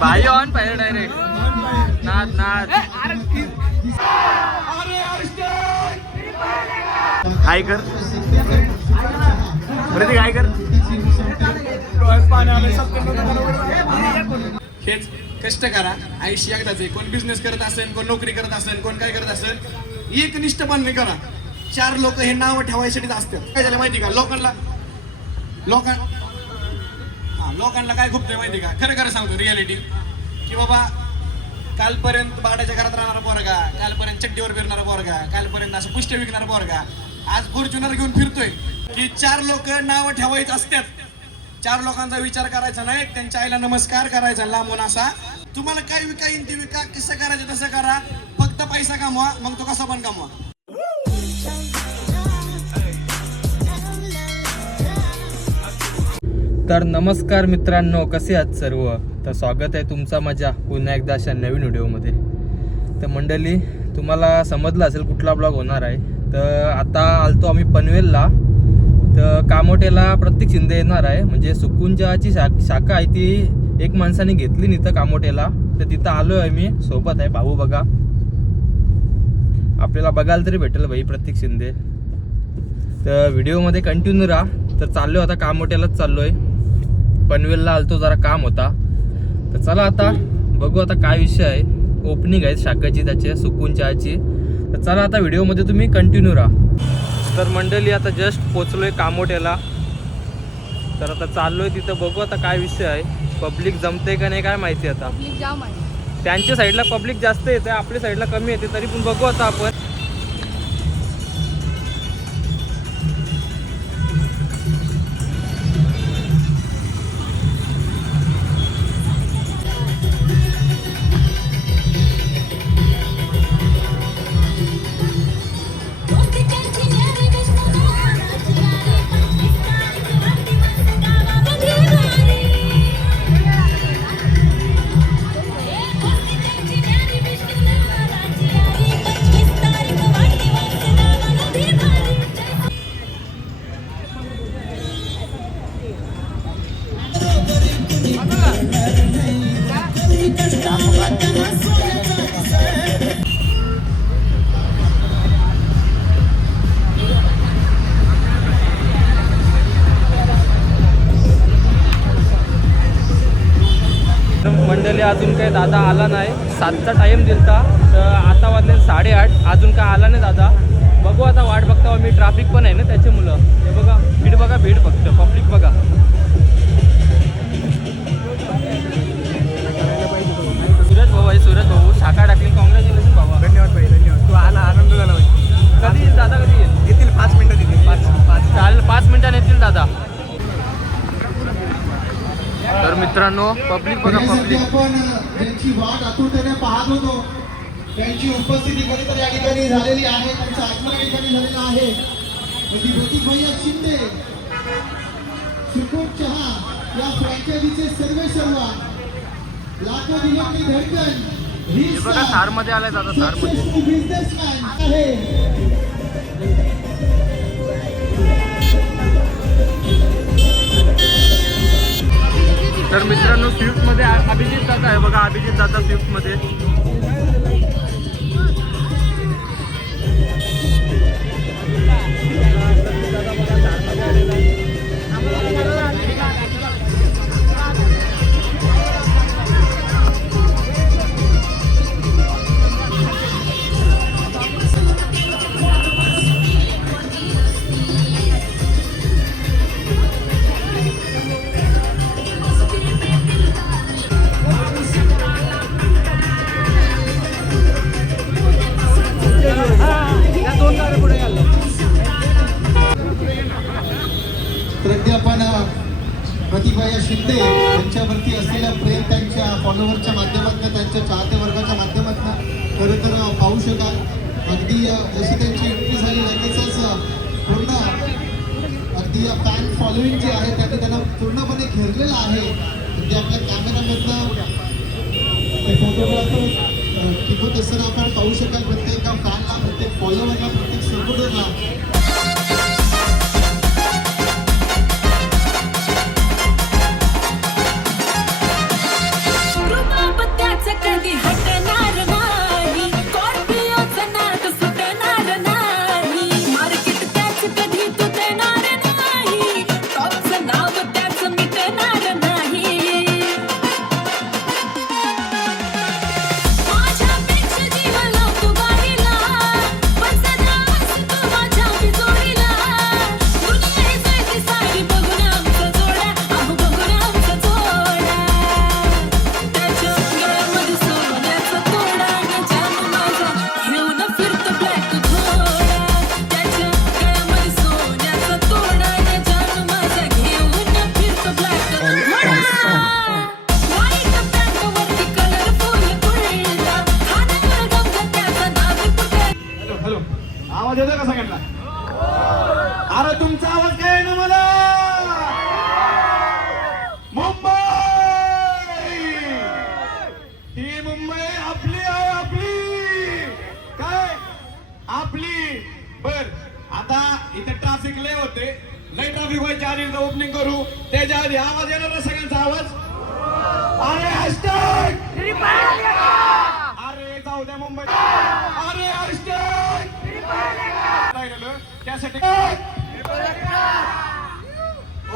भाई ऑन पाहिजे डायरेक्ट नाद नाद हाय कर प्रतीक हाय कर हेच कष्ट करा आयुष्य एकदाच आहे. कोण बिझनेस करत असेल, कोण नोकरी करत असेल, कोण काय करत असेल, एक निष्ठपणे करा. चार लोक हे नाव ठेवायसाठीच असतात. काय झालं माहिती का लोकांना काय खूप माहिती का, खरं खरं सांगतो रियालिटी की बाबा कालपर्यंत भाड्याच्या घरात राहणारा पोरगा, कालपर्यंत चड्डीवर फिरणारा पोरगा, कालपर्यंत असं पुष्ट विकणारा पोरगा आज फॉर्च्युनर घेऊन फिरतोय. की चार लोक नाव ठेवायचं असतात. चार लोकांचा विचार करायचा नाही, त्यांच्या आईला नमस्कार करायचा लांबून असा. तुम्हाला काय विका येईल ते विका, कसं करायचं तसं करा, फक्त पैसा कमवा, मग तो कसा पण कमवा. तर नमस्कार मित्रांनो, कसे आहात सर्व. तर स्वागत आहे तुमचा माझ्या पुन्हा एकदा अशा नवीन व्हिडिओमध्ये. तर मंडळी तुम्हाला समजलं असेल कुठला ब्लॉग होणार आहे. तर आता आलतो आम्ही पनवेलला. तर कामोठ्याला प्रतीक शिंदे येणार आहे, म्हणजे सुकुंजाची शाखा आहे ती एक माणसाने घेतली नाही तर कामोठ्याला. तर तिथं आलो आहे मी, सोबत आहे भाऊ. बघा आपल्याला बघायला तरी भेटेल भाई प्रतीक शिंदे. तर व्हिडिओमध्ये कंटिन्यू राहा. तर चाललो आता कामोठ्यालाच चाललो आहे. पनवेलला आलतो, जरा काम होता. तर चला आता बघू आता काय विषय आहे. ओपनिंग आहे शाखाची त्याच्या सुकुंजाची. तर चला आता व्हिडिओमध्ये तुम्ही कंटिन्यू राहा. तर मंडळी आता जस्ट पोचलोय कामोठ्याला. तर आता चाललोय तिथं, बघू आता काय विषय आहे. पब्लिक जमते का नाही काय माहिती. आता त्यांच्या साईडला पब्लिक जास्त येते, आपल्या साईडला कमी येते, तरी पण बघू आता आपण. मंडळी अजून काही दादा आला नाही. 7चा टाईम दिलता, तर आता वाजले 8:30. अजून काय आला नाही दादा. बघू आता वाट बघता मी. ट्रॅफिक पण आहे ना त्याच्यामुळं. हे बघा भीड, बघा भीड, फक्त पब्लिक बघा. सूरज भाऊ आहे, सूरज भाऊ शाखा टाकली. कॉंग्रॅच्युलेशन बाबा. धन्यवाद भाई, धन्यवाद. तू आला, आनंद झाला भाई. कधी येईल दादा, कधी येईल? येतील 5 मिनिटात येतील. 5 चालेल, 5 मिनिटांनी येतील दादा. तर मित्रांनो पब्लिक बघा, पब्लिक. आपण ज्यांची वाट आतुरतेने पाहत होतो त्यांची उपस्थिती कधीतरी या ठिकाणी झालेली आहे. त्यांचं आगमन या ठिकाणी झालेलं आहे. म्हणजे प्रतीक भैया शिंदे, सुकुट चहा या फ्रँचायझीचे सर्व लाखो दिलों की धडकन ही बघा थार मध्ये आलाय दादा. थार मध्ये बिझनेसमॅन आहे. तर मित्रांनो स्विफ्ट मध्ये अभिजित दादा आहे बघा. अभिजित दादा स्विफ्ट मध्ये. प्रज्ञापन प्रतिभया शिंदे यांच्यावरती असलेलं प्रेम त्यांच्या फॉलोअरच्या माध्यमातून, त्यांच्या चाहते वर्गाच्या माध्यमातून खरं तर पाहू शकाल. अगदी जशी त्यांची एंट्री झाली लगेचच पूर्ण अगदी फॅन फॉलोईंग जे आहे त्यांनी त्यांना पूर्णपणे घेरलेलं आहे. म्हणजे आपल्या कॅमेरामधनं फोटोग्राफर टिकवत असताना आपण पाहू शकाल प्रत्येक फॅनला, प्रत्येक फॉलोअरला, प्रत्येक सपोर्टरला. लई ट्रॅफिक व्हायच्या आधी ओपनिंग करू. त्याच्या आधी आवाज येणार ना सगळ्यांचा आवाज. अरे हॅशटॅग अरे जाऊ द्या मुंबई. अरे हॅशटॅग त्यासाठी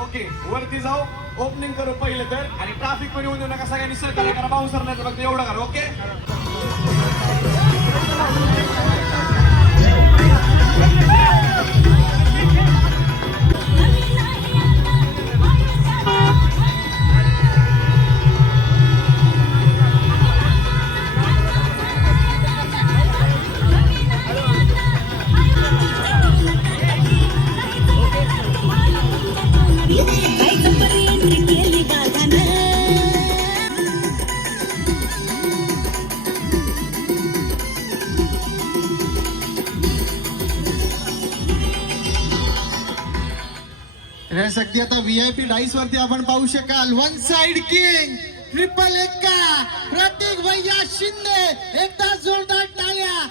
ओके वरती जाऊ ओपनिंग करू पहिले तर. आणि ट्रॅफिक पण येऊन देऊ नका. सगळ्यांनी सहकार्य करा. बाउन्सर नाही फक्त एवढं करा. ओके हे सगळी आता VIP डाईस वरती आपण पाहू शकाल. वन साइड किंग ट्रिपल एक्का प्रतीक भैया शिंदे. एकदा जोरदार टाळ्या.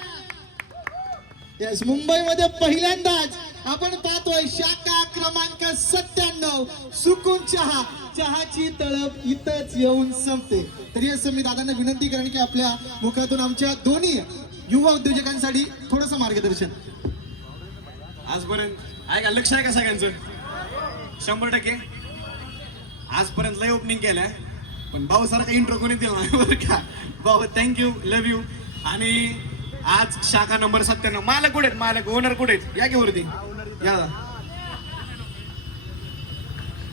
येस मुंबईमध्ये पहिल्यांदाच आपण पाहतोय शाखा क्रमांक 97 सुकून चहा. चहाची तळप इथंच येऊन संपते. तरी असं मी दादांना विनंती करेन की आपल्या मुखातून आमच्या दोन्ही युवा उद्योजकांसाठी थोडस मार्गदर्शन. आजपर्यंत आहे का लक्ष आहे का सगळ्यांचं. 100% आजपर्यंत लय ओपनिंग केलंय पण भाऊ सारखा इंट्रो कोणी दिला नाही बरं का. भाऊ थँक्यू लव्ह यू. आणि आज शाखा नंबर 97 मालक कुठे आहेत. मालक ओनर कुठे आहेत. या की वरती या.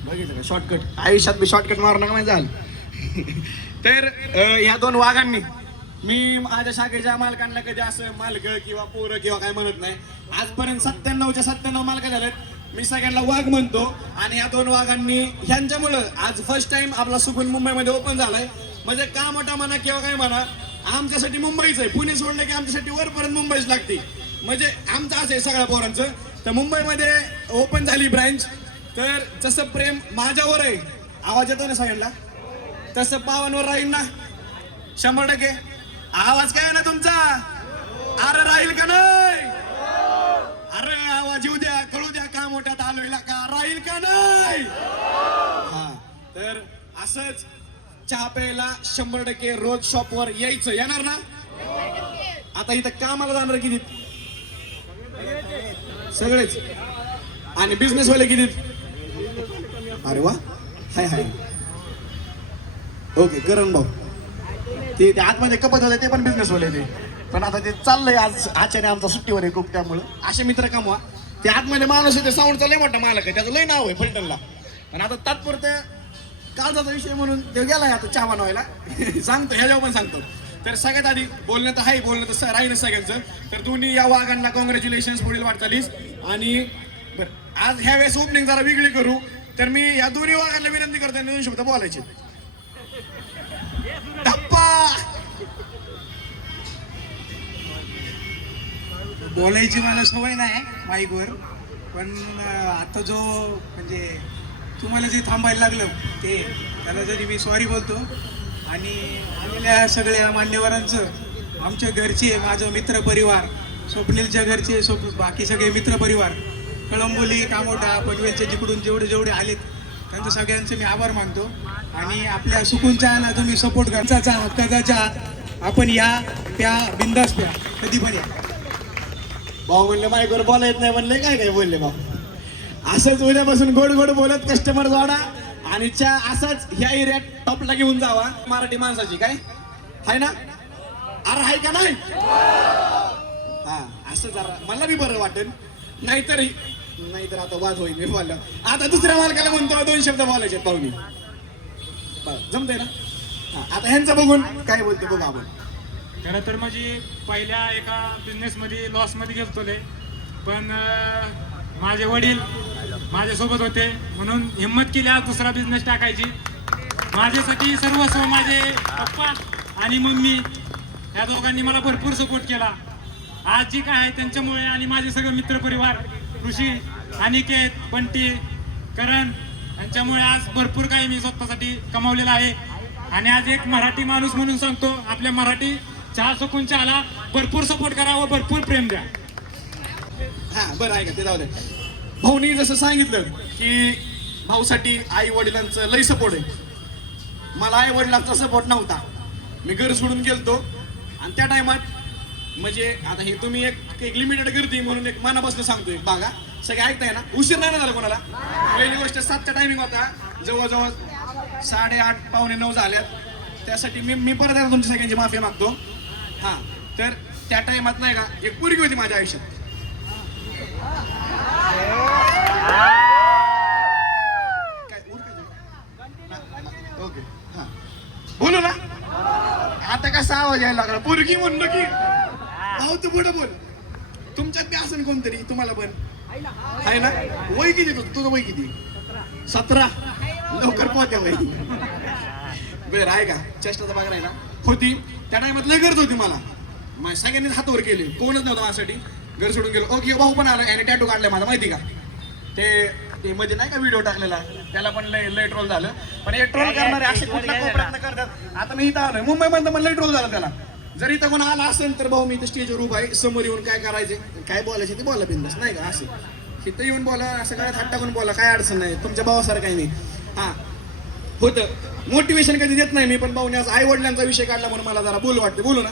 बघितलं का शॉर्टकट आयुष्यात बी शॉर्टकट मारू नका माहिती झालं. तर ह्या दोन वाघांनी मी माझ्या शाखेच्या मालकांना कधी असं मालक किंवा पोरं किंवा काय म्हणत नाही. आजपर्यंत 97च्या 97 मालक झालेत. मी सगळ्यांना वाघ म्हणतो. आणि या दोन वाघांनी ह्यांच्यामुळं आज फर्स्ट टाइम आपला सुकून मुंबईमध्ये ओपन झालाय. म्हणजे का मोठा म्हणा किंवा काय म्हणा आमच्यासाठी मुंबईच आहे. पुणे सोडलं की आमच्यासाठी वरपर्यंत मुंबईच लागते. म्हणजे आमचं असं आहे सगळ्या पोरांचं. तर मुंबईमध्ये ओपन झाली ब्रँच. तर जसं प्रेम माझ्यावर आहे आवाज येतो ना सगळ्यांना तसं पावांवर राहील ना 100%. आवाज काय ना तुमचा. अरे राहील का नाही. अरे आवाज येऊ द्या कळू द्या का मोठ्यात आलोय का राहील का नाही. हा तर असंच चहा प्यायला 100% रोज शॉपवर यायचं. येणार ना. आता इथं कामाला जाणार किती सगळेच. आणि बिझनेस वाले किती. अरे वा हाय हाय ओके करण भाऊ ते आतमध्ये कपत होते ते पण बिझनेस वाले ते. पण आता ते चाललंय आज आचार्य आमचा सुट्टीवर आहे खूप. त्यामुळं असे मित्र कमवा. ते आतमध्ये माणूस आहे ते साऊंडचा लय मोठा मालक आहे. त्याचं लय नाव आहे फलटणला. पण आता तात्पुरतं काळजाचा विषय म्हणून ते गेलाय आता चहा बनवायला. सांगतो ह्याच्यावर पण सांगतो. तर सगळ्यात आधी बोलणं तर आहे बोलणं तर राहील सगळ्यांचं. तर दोन्ही या वाघांना कॉंग्रॅच्युलेशन पुढील वाटचालीस. आणि बरं आज ह्या वेळेस ओपनिंग जरा वेगळी करू. तर मी या दोन्ही वाघांना विनंती करतो 2 शब्द बोलायचे. बोलायची मला सवय नाही माईकवर. पण आता जो म्हणजे तुम्हाला जे थांबायला लागलं ते त्याला जरी मी सॉरी बोलतो. आणि आलेल्या सगळ्या मान्यवरांचं आमच्या घरचे माझं मित्रपरिवार स्वप्नीलच्या घरचे बाकी सगळे मित्रपरिवार कळंबोली कामोठा पनवेलच्या जिकडून जेवढे आलेत त्यांचं सगळ्यांचं मी आभार मानतो. आणि आपल्या सुकून चहाला तुम्ही सपोर्ट करता. चहा हक्काचा चहा आपण या प्या बिंदास प्या कधी पण या. भाऊ म्हणले माईकवर बोला येत नाही म्हणले काय काय बोलले भाऊ. असंच उद्यापासून गोड गोड बोलत कस्टमर जोडा. आणि चहा असाच ह्या एरियात टॉपला घेऊन जावा. मराठी माणसाची काय हाय ना. अरे हाय का नाही. हा असं जरा मला बी बरं वाटेल. नाहीतर आता वाद होईल. मी बोललो आता दुसऱ्या मालकाला म्हणतो 2 शब्द बोलायचे पाहुणे. जमतंय ना. आता ह्यांचं बघून काय बोलतो बघा आपण. खरं तर म्हणजे पहिल्या एका बिझनेसमध्ये लॉसमध्ये गेलतोले. पण माझे वडील माझ्यासोबत होते म्हणून हिंमत केली आज दुसरा बिझनेस टाकायची. माझ्यासाठी सर्वस्व माझे पप्पा आणि मम्मी या दोघांनी मला भरपूर सपोर्ट केला. आज जी काय आहे त्यांच्यामुळे आणि माझे सगळे मित्रपरिवार ऋषी अनिकेत बंटी करण यांच्यामुळे आज भरपूर काही मी स्वतःसाठी कमावलेलं आहे. आणि आज एक मराठी माणूस म्हणून सांगतो आपल्या मराठी चहा सुकून चहाला भरपूर सपोर्ट करा व भरपूर प्रेम द्या. हा बरं आहे का ते जाऊ दे. भाऊनी जसं सांगितलं की भाऊसाठी आई वडिलांचं लय सपोर्ट आहे. मला आई वडिलांचा सपोर्ट नव्हता. मी घर सोडून गेलतो आणि त्या टायमात म्हणजे आता हे तुम्ही एक लिमिटेड गर्दी म्हणून एक मनापासून सांगतोय बघा, सगळे ऐकताय ना, उशीर नाही ना झाला कोणाला. पहिली गोष्ट 7चा टायमिंग होता, जवळजवळ 8:30 पावणे 9 झाल्यात. त्यासाठी मी परत एकदा तुमच्या सगळ्यांची माफी मागतो. हां, तर त्या टायमात नाही का एक पोरगी होती माझ्या आयुष्यात. ओके, हां, बोलू ना. आता कसा आवाज यायला लागला पोरगी म्हणलं की भाऊ तू पुढे बोल. तुमच्यात बी असेल कोणतरी, तुम्हाला पण आहे ना. वय किती तुझं वय किती? 17. लवकर पोहत्या वय. बरं आहे का, चेष्टाचा भाग राहिला होती. त्या टायमात लय गरज होती मला. सगळ्यांनीच हातावर केले, कोणच नव्हतं माझ्यासाठी. घर सोडून गेलो. ओके, भाऊ पण आला आणि टॅटू काढलाय माझा, माहिती का. ते मध्ये नाही का व्हिडिओ टाकलेला, त्याला पण लय ट्रोल झालं. पण हे ट्रोल करणारे असे कुठला प्रयत्न करतात. आता मी इथं आलोय मुंबईमध्ये, पण लय ट्रोल झालं त्याला. जर इथं कोण आला असेल तर भाऊ मी इथं स्टेजवर उभा आहे, समोर येऊन काय करायचे काय बोलायचे ते बोला बिंदास, नाही का. असं इथं येऊन बोला, असं काय हात टाकून बोला, काय अडचण नाही. तुमच्या भावासारखं काही नाही. हां, होतं मोटिवेशन कधी देत नाही मी, पण भाऊने असं आई वडिलांचा विषय काढला म्हणून मला जरा बोलू वाटते. बोलू ना,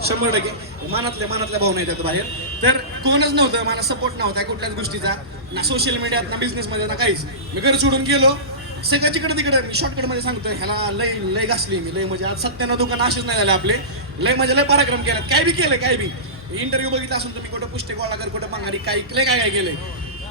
100% मनातल्या भाऊ नाही त्यात बाहेर. तर कोणच नव्हतं, मला सपोर्ट नव्हता कुठल्याच गोष्टीचा, ना सोशल मीडियात ना बिझनेसमध्ये ना काहीच. मी घर सोडून गेलो सगळं जिकडे तिकडे. मी शॉर्टकटमध्ये सांगतो, ह्याला लय घासली मी, लय म्हणजे आज 97 दुकान असेच नाही झाले आपले. लय म्हणजे लय पराक्रम केला, काय बी केलं, काय बी इंटरव्ह्यू बघितला असून तुम्ही, कुठं पुष्टे गोळाकर, कुठं पंगारी, काय काय केलंय.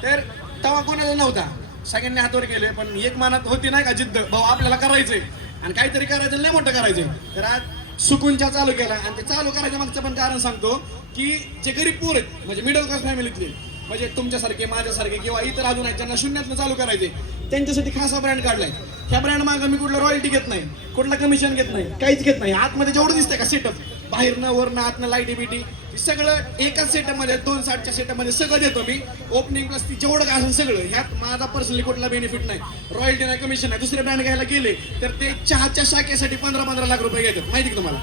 तर तेव्हा कोणाला नव्हता, सगळ्यांनी हातवर केले. पण एक मनात होती नाही का जिद्द, भाऊ आपल्याला करायचंय आणि काहीतरी करायचं, लय मोठं करायचंय. तर आज सुकूनच्या चालू केला. आणि ते चालू करायचं मागचं पण कारण सांगतो की जे गरीब पोर आहेत, म्हणजे मिडल क्लास फॅमिलीतले, म्हणजे तुमच्यासारखे, माझ्यासारखे किंवा इतर अजून आहेत ज्यांना शून्यातनं चालू करायचे, त्यांच्यासाठी खासा ब्रँड काढलाय. ह्या ब्रँड मागं मी कुठलं रॉयल्टी घेत नाही, कुठलं कमिशन घेत नाही, काहीच घेत नाही. आतमध्ये जेवढं दिसतंय का सेटअप, बाहेरनं वरनं आतनं लाईटी बिटी सगळं एकाच सेटअपमध्ये 260च्या सेटअपमध्ये सगळं देतो मी. ओपनिंग प्लस ती जेवढं काय असेल सगळं, ह्यात माझा पर्सनली कुठला बेनिफिट नाही, रॉयल्टी नाही, कमिशन नाही. दुसरे ब्रँड घ्यायला गेले तर ते चहाच्या शाखेसाठी 15-15 लाख रुपये घेतात, माहिती का तुम्हाला,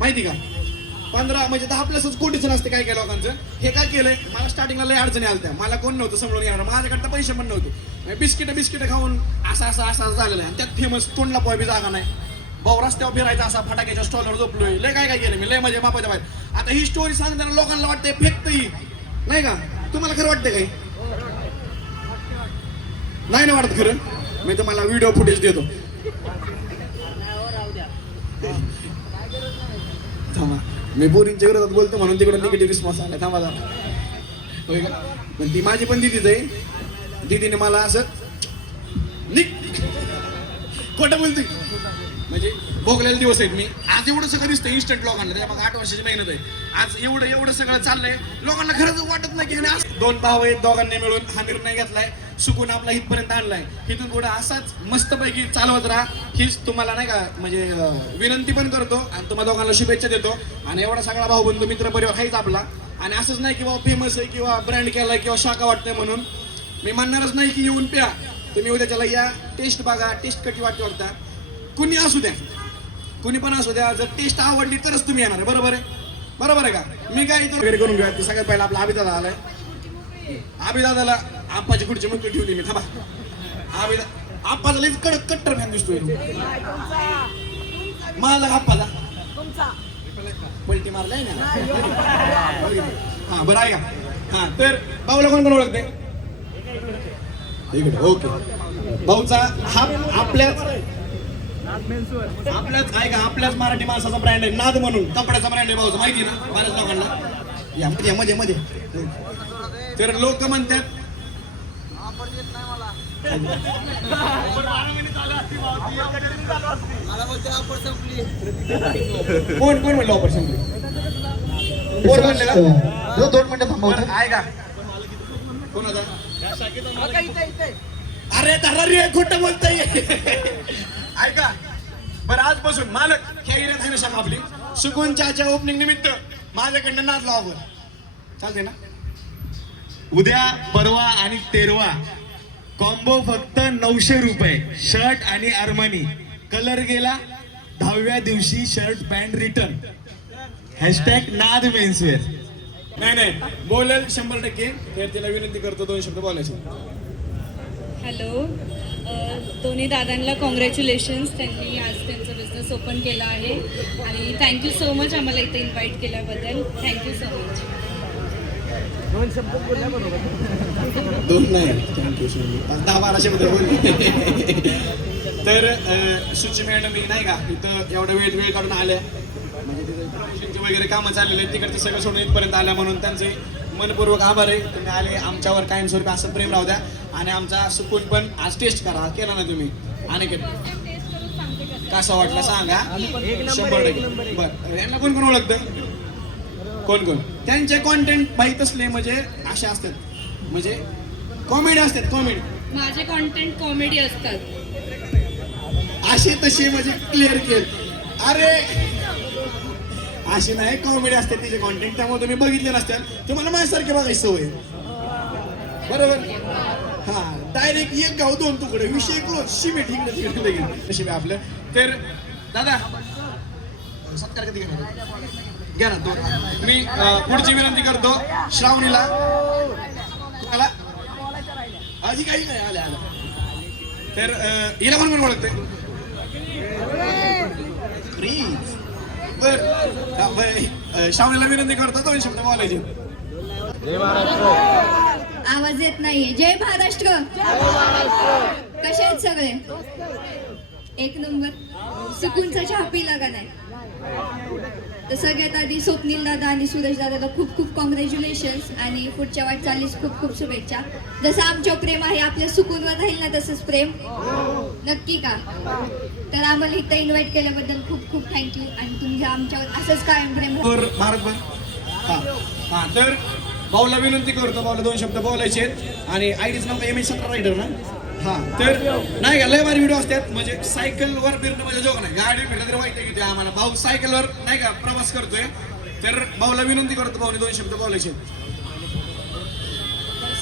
माहिती का. 15 म्हणजे 10+ कोटीचं नसते काय काय लोकांचं. हे काय केलंय, मला स्टार्टिंगला लय अडचणी आल्या, मला कोण नव्हतं समजून घेणार, माझ्याकडनं पैसे पण नव्हते. बिस्किट खाऊन असं झालेलं आहे. त्यात फेमस तोंडला पोय बी जागा नाही. भाऊ रस्त्यावर फिरायचा असा, फटाक्याच्या स्टॉलवर झोपलोय, लय काय केलं मी, लय म्हणजे बापाच्या बाहेर. आता ही स्टोरी सांगताना लोकांना वाटतंय फेकत ही, नाही का. तुम्हाला खरं वाटतं काही नाही वाटत खरं. मी तुम्हाला व्हिडिओ फुटेज देतो, थांबा. मी पोरींच्या विरोधात बोलतो म्हणून तिकडे निगेटिव्ह रिस्पॉन्स आला, थांबा जरा. होय का, पण ती माझी पण दिदीच आहे. दिदीने मला असं खोटं बोलते, म्हणजे भोगलेले दिवस आहेत. मी आज एवढं सगळं दिसतं इन्स्टंट लोकांना, त्या मग 8 वर्षाची मेहनत आहे. आज एवढं सगळं चाललंय, लोकांना खरंच वाटत नाही की 2 भाव आहेत, दोघांनी मिळून हा निर्णय घेतलाय, सुकून आपला इथपर्यंत आणलाय. इथून पुढे असाच मस्तपैकी चालवत राहा, हीच तुम्हाला नाही का म्हणजे विनंती पण करतो आणि तुम्हाला दोघांना शुभेच्छा देतो. आणि एवढा सगळा भाऊबंधू मित्र परिवार हाच आपला. आणि असंच नाही की बाबा फेमस आहे किंवा ब्रँड केलाय किंवा शाखा वाटते म्हणून मी म्हणणारच नाही की येऊन प्या. तुम्ही उद्याच्याला या, टेस्ट बघा, टेस्ट कशी वाटता, कुणी असू द्या, कुणी पण असू द्या. जर टेस्ट आवडली तरच तुम्ही येणार आहे, बरोबर आहे का. मी काय इथं वगैरे करून घेऊया. सगळ्यात पहिला आपला अभिदादा आलाय. अभिदादाला आप्पाची पुढची मुक्ती ठेवली मी, थांबा. आप्पाचा लईच कडक कट्टर फॅन दिसतोय माझा. आप्पाचा पलटी मारलाय ना. हा बरं आहे का. हा तर भाऊला कोण ओळखते इकडे. ओके, भाऊचा हा आपल्याच आहे का, आपल्याच मराठी माणसाचा ब्रँड आहे, नाद म्हणून कपड्याचा ब्रँड आहे भाऊचा, माहिती ना बऱ्याच लोकांना. या मध्ये तर लोक म्हणतात कोण म्हणलं ऑफर संपली, कोण म्हणलं का. 2 मिनिटं थांबवतो. आहे का कोणाचा. अरे रे खोटं बोलतोय. ऐका बरं, आजपासून मालक ह्या एरियात आहे ना शाखा आपली. सुकून चहाच्या ओपनिंग निमित्त माझ्याकडनं नाद ऑफर चालते ना. उद्या, परवा आणि 13 कॉम्बो फक्त 900 रुपये. शर्ट आणि अरमानी कलर गेला, 10व्या दिवशी शर्ट पॅन्ट रिटर्न. # नाद मेन्सवेअर. नाही बोलेल 100%. तर तिला विनंती करतो 2 शब्द बोलायचे. हॅलो, दोन्ही दादांना कॉंग्रॅच्युलेशन्स. त्यांनी आज त्यांचं बिझनेस ओपन केला आहे आणि थँक्यू सो मच आम्हाला इथे इन्व्हाइट केल्याबद्दल. Thank you so much. 2 नाही, थँक्यू सो मच. 10-12 शब्द बोलले. तर सुची मॅडम मी नाही का इथं एवढा वेळ काढून आल्या, म्हणजे तिथं प्रमोशनची वगैरे कामं चाललेली आहेत, तिकडचं सगळं सोडून इथपर्यंत आल्या, म्हणून त्यांचे मनपूर्वक आभार आहे. तुम्ही आले, आमच्यावर कायमस्वरूपी असं प्रेम राहू द्या आणि आमचा सुकून पण आज टेस्ट करा. केला ना तुम्ही? आणि कसा वाटला सांगा. 100%. बरं, यांना कोण ओळखतं? कोण त्यांचे कॉन्टेंट माहीत असले म्हणजे असे असतात, म्हणजे कॉमेडी असतात. कॉमेडी माझे कॉन्टेंट कॉमेडी असतात. असे तसे म्हणजे क्लिअर केले. अरे असे नाही, कॉमेडी असते तिचे कॉन्टेंट, त्यामुळे तुम्ही बघितले नसत्याल. तुम्हाला माझ्यासारखे बघायची सवय, बरोबर? हा, डायरेक्ट एक गाव 2 तुकडे, विषय क्लोज. शिमेट इकडे तिकडे लगेच नशीब आहे आपलं. तर दादा सत्कार कधी घेणार? घ्या ना 2. मी पुढची विनंती करतो श्रावणीला. तुम्हाला आधी काही नाही आलं. तर हिला कोण ओळखते? श्रावणीला विनंती करतो 2 शब्द बोलायचे. आवाज येत नाहीये. जय महाराष्ट्र. कसे आहेत सगळे? एक नंबर. सुकूनचा चहा पिला का नाही? तर सगळ्यात आधी स्वप्नील दादा आणि सुरेश दादाला खूप खूप कॉंग्रॅच्युलेशन्स आणि पुढच्या वाटचालीस खूप खूप शुभेच्छा. जसं आमच्यावर प्रेम आहे आपल्या सुकूनवर राहील ना तसंच प्रेम. नक्की का? तर आम्हाला इथं इन्व्हाइट केल्याबद्दल खूप खूप थँक्यू आणि तुमच्या आमच्यावर असंच कायम प्रेम. हा, तर भाऊला विनंती करतो, भाऊला 2 शब्द बोलायचे आहेत. आणि आयडीच नाव MH17 रायडर ना? हा, तर नाही का लय भारी व्हिडिओ असतात, म्हणजे सायकलवर फिरणं म्हणजे जोक नाही. गाडी फिरलं तरी माहिती की आम्हाला भाऊ सायकलवर नाही का प्रवास करतोय. तर भाऊला विनंती करतो, भाऊने 2 शब्द बोलायचे.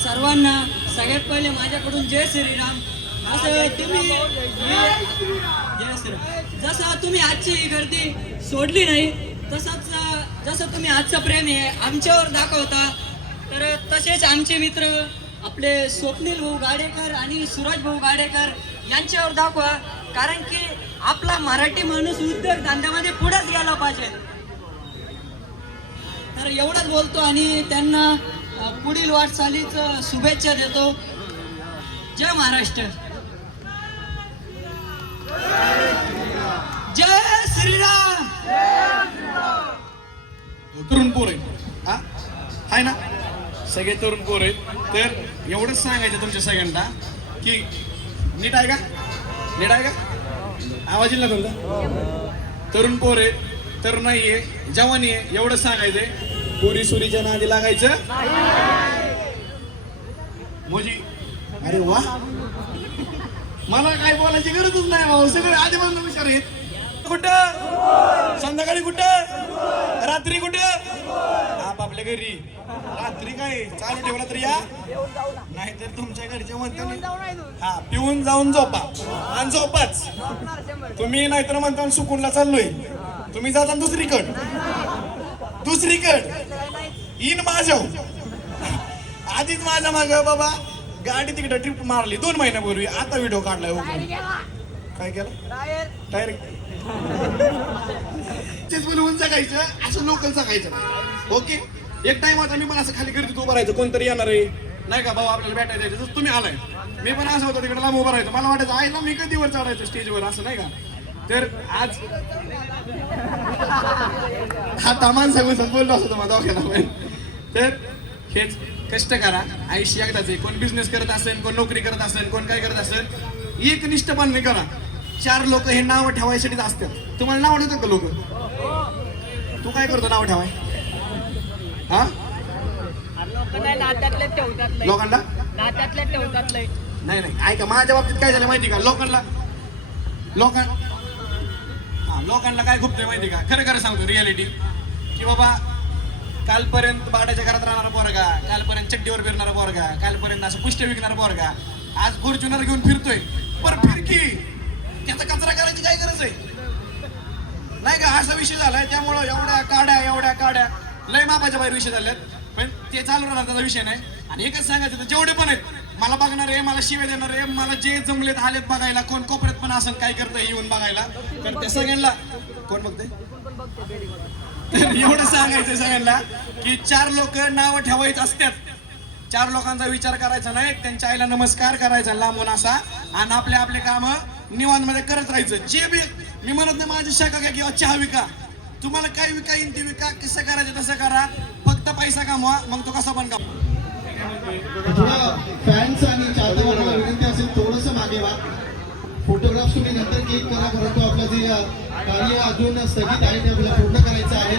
सर्वांना सगळ्यात पहिले माझ्याकडून जय श्रीराम. असं तुम्ही जय श्रीराम. जसं तुम्ही आजची ही गर्दी सोडली नाही, तसंच जसं तुम्ही आजचं प्रेम आहे आमच्यावर दाखवता, तर तसेच आमचे मित्र आपले स्वप्नील भाऊ गाडेकर आणि सूरज भाऊ गाडेकर यांच्यावर दाखवा. कारण की आपला मराठी माणूस उद्योग धंद्यामध्ये पुढेच गेला पाहिजे. तर एवढंच बोलतो आणि त्यांना पुढील वाटचालीच शुभेच्छा देतो. जय महाराष्ट्र. जय श्रीराम. तरुण पोर आहे हाय ना, सगळे तरुण पोर आहेत. तर एवढंच सांगायचं तुमच्या सगळ्यांना की नीट आहे का? नीट आहे का? आवाज येईल ना तुमचा? तरुण पोर आहेत, तरुण नाहीये, जवानी आहे. एवढंच सांगायचंय, पोरी सुरीच्या नादी लागायचं मोजी. अरे वा, मला काय बोलायची गरजच नाही भाऊ, सगळे आधीपासून हुशार आहेत. कुठं संध्याकाळी, कुठं रात्री, कुठं आपापल्या घरी. रात्री काय चालू ठेवला तर या, नाहीतर तुमच्या घरच्या म्हणतात हा पिऊन जाऊन झोपा आणि झोपाच तुम्ही. नाहीतर म्हणता सुकूनला चाललोय, तुम्ही जाता दुसरीकड इन माझ्या आधीच माझ्या माग बाबा गाडी तिकडे ट्रिप मारली 2 महिन्यापूर्वी. आता व्हिडिओ काढलाय. काय केलं? डायरेक्ट बोलवून जगायचं, असं लोकल जगायचं. ओके, एक टाइम आता मी पण असं खाली गर्दीत उभं राहायचं, कोणतरी येणार आहे नाही का भाऊ आपल्याला भेटायचं. जसं तुम्ही आलाय, मी पण असं होतं तिकडे लांब उभं राहायचं. मला वाटायचं आहे ना मी कधी वर चढायचं स्टेजवर, असं नाही का. तर आज हा तामान सांगून बोललो असतो तुम्हाला दोघांना पण. तर हेच कष्ट करा, आयुष्य एकदाच आहे. कोण बिझनेस करत असेल, कोण नोकरी करत असेल, कोण काय करत असेल, एक निष्ठपणाने करा. 4 लोक हे नाव ठेवायसाठीच असतात. तुम्हाला नाव ठेवतात का लोक? तू काय करतो नाव ठेवाय? हा, लोकांना नाही ऐका, माझ्या बाबतीत काय झालं माहिती का? लोकांना काय खूप माहिती का? खरं सांगतो रियालिटी, की बाबा कालपर्यंत बाडाच्या घरात राहणारा पोरगा, कालपर्यंत चड्डीवर फिरणारा पोरगा, कालपर्यंत असं पुष्ट विकणारा पोरगा आज फॉर्च्युनर घेऊन फिरतोय. पर फिरकी त्याचा कचरा करायची काय गरज आहे नाही का? असा विषय झालाय. त्यामुळं एवढ्या काड्या लय मापाच्या बाहेर विषय झाल्यात. ते चालू राहणार, त्याचा विषय नाही. आणि एकच सांगायचं तर जेवढे पण आहेत मला बघणार आहे, मला शिव्या देणार आहे, मला जे जमलेत आलेत बघायला, कोण कोपऱ्यात पण असं काय करतंय येऊन बघायला, तर त्या सगळ्यांना कोण बघतंय एवढं सांगायचं सगळ्यांना की 4 लोक नावं ठेवायचं असतात. 4 लोकांचा विचार करायचा नाही, त्यांच्या आईला नमस्कार करायचा लांबून असा, आणि आपले आपले काम निवांत मध्ये करत राहायचं. जे बी मी म्हणत नाही माझी शाखा घ्या किंवा चहा विका, तुम्हाला काय विका येईल ते विका, कसं करायचं तसं करा, फक्त पैसा कमवा, मग तो कसा पण कमवा. फॅन्स आणि चाहत्यांना विनंती असेल थोडंसं मागे वा. फोटोग्राफ्स तुम्ही नंतर क्लिक करा, परंतु आपलं जे कार्य अजून स्थगित आहे ते आपल्याला पूर्ण करायचं आहे.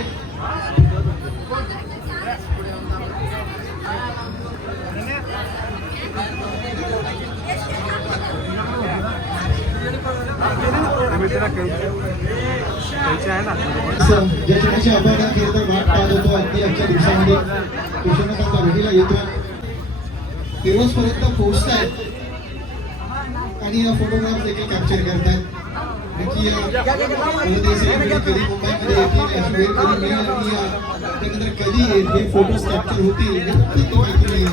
ज्याच्याशी आपण खरं तर वाट पाहत होतो अगदी आजच्या दिवसामध्ये कृष्णकांता भेटीला येतोय, दिवसपर्यंत पोहोचतायत आणि फोटोग्राफ देखील कॅप्चर करतायत. कधी मुंबईमध्ये येतील, कधी मिळेल आणि त्यानंतर कधी हे फोटोज कॅप्चर होतील हे प्रत्येक माहिती नाही.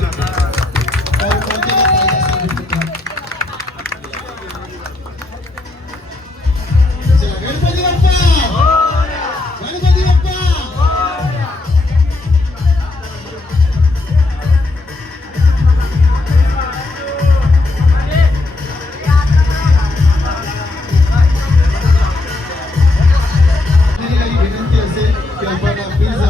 गणपती बाप्पा, गणपती बाप्पा. विनंती असेल की आपण प्लीज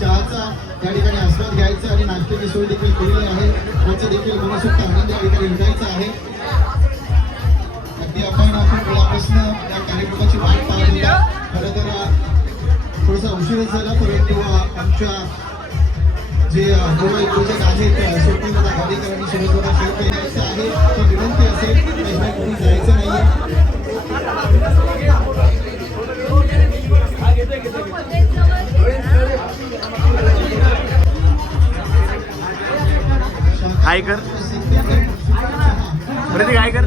चहाचा या ठिकाणी आस्वाद घ्यायचा आणि नाश्त्याची सोय देखील केलेली आहे. त्याचा देखील मनसोक्त आनंद या ठिकाणी लुटायचा आहे. अगदी आपण वेळापासून या कार्यक्रमाची वाट पाहत होता. खरं तर थोडासा उशीरच झाला, परंतु आमच्या जे प्रोजेक्ट आहेत स्वप्नीलता गाडेकर आणि शरदबाबा शेळके यायचं आहे. ती विनंती असेल त्याशिवाय कोणी जायचं नाही. हाय कर प्रतीक, हाय कर.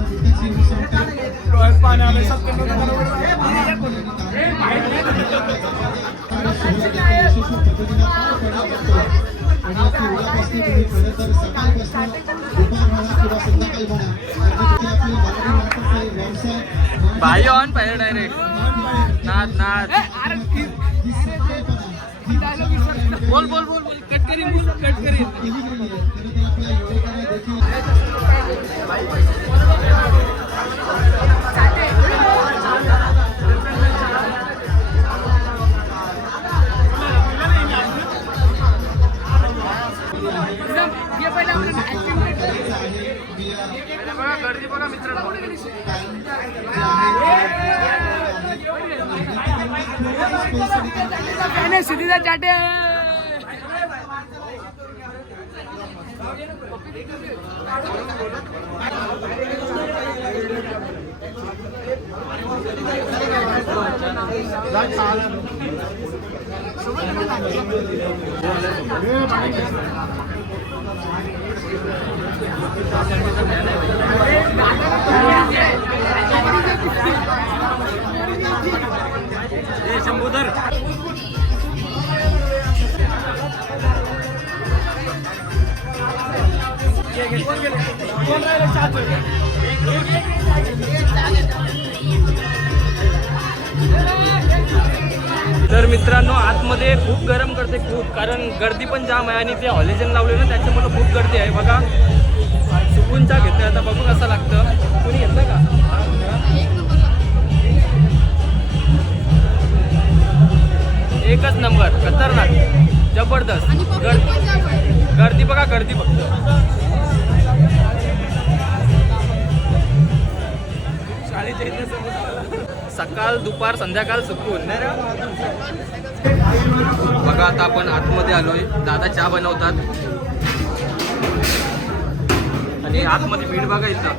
भाई ऑन पाहिजे डायरेक्ट नाद नाद बोल बोल बोल बोल कट करीन, बोल कट करीन. गर्दी बघा मित्रांनो. सिद्धीचा चाटे शंभूधर तर मित्रांनो आतमध्ये खूप गरम करते खूप, कारण गर्दी पण जाम आहे आणि ते हॉलिजन लावले ना त्याच्यामुळे खूप गर्दी आहे. बघा सुकूनचा घेतोय, आता बघू कसं लागतं. कोणी घेतलं का? एकच नंबर, खतरनाक, जबरदस्त. गर्दी बघा, गर्दी बघ. सकाळ दुपार संध्याकाळ सुकून नाही रे. बघा आता आपण आतमध्ये आलोय. दादा चहा बनवतात आणि आतमध्ये भीड बघा इथं.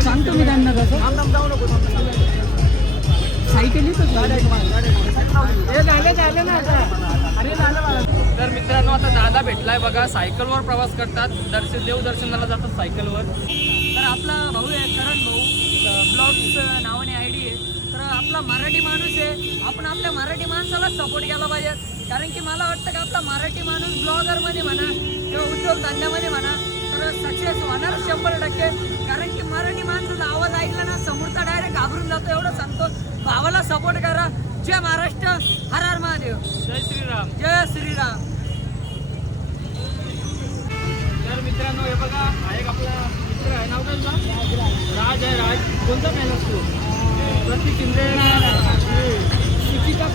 सांगतो मी त्यांना कसं सायकल तर मित्रांनो आता दादा भेटलाय बघा. सायकलवर प्रवास करतात, देवदर्शनाला जातात सायकलवर. तर आपला भाऊ आहे करण भाऊ, ब्लॉग्स नावाने आयडी आहे. तर आपला मराठी माणूस आहे, आपण आपल्या मराठी माणसाला सपोर्ट केला पाहिजे. कारण की मला वाटतं की आपला मराठी माणूस ब्लॉगरमध्ये म्हणा किंवा उद्योगधंद्यामध्ये म्हणा तर सक्सेस होणार 100%. कारण की मराठी माणसाचा आवाज ऐकला ना समोरचा डायरेक्ट घाबरून जातो. एवढं सांगतो, भावाला सपोर्ट करा. जय महाराष्ट्र, हर हर महादेव, जय श्रीराम. जय श्रीराम. तर मित्रांनो हे बघा, हा एक आपला मित्र आहे, नाव काय तुझं? राज आहे. राज कोणता फॅन असतो? प्रतीक शिंदे, शिक्षिका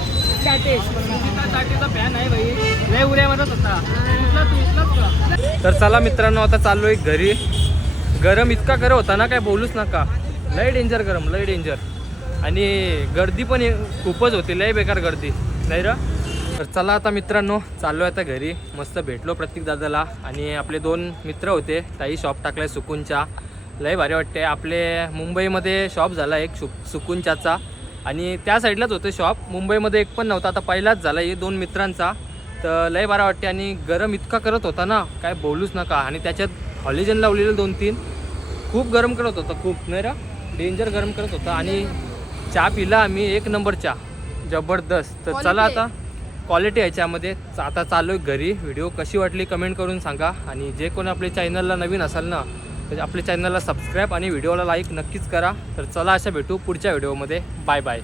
चाटेचा फॅन आहे भाई. लय उऱ्यामध्येच होता. उचलत का? तर चला मित्रांनो, आता चाललोय घरी. गरम इतका गरम होता ना, काय बोलूच नका. लय डेंजर गरम, लय डेंजर. आणि गर्दी पण खूपच होती, लय बेकार गर्दी नाही र. तर चला आता मित्रांनो, चाललो आहे आता घरी. मस्त भेटलो प्रतीक दादाला आणि आपले 2 मित्र होते. ताई शॉप टाकलाय सुकूनचा, लय भारी वाटते. आपले मुंबईमध्ये शॉप झाला एक सुकूनचाचा आणि त्या साईडलाच होते शॉप. मुंबईमध्ये एक पण नव्हता, आता पहिलाच झाला हे 2 मित्रांचा. तर लय भारी वाटते. आणि गरम इतका करत होता ना, काय बोलूच नका. आणि त्याच्यात हॉलिजन लावलेलं 2-3 खूप गरम करत होता, खूप नाही रा, डेंजर गरम करत होता. आणि चहा पिला आम्ही, 1 नंबर चहा, जबरदस्त. तर चला आता क्वालिटी याच्यामध्ये. आता चालू आहे घरी. व्हिडिओ कशी वाटली कमेंट करून सांगा. आणि जे कोण आपल्या चॅनलला नवीन असाल ना, तर आपल्या चॅनलला सबस्क्राईब आणि व्हिडिओला लाईक नक्कीच करा. तर चला अशा भेटू पुढच्या व्हिडिओमध्ये. Bye bye.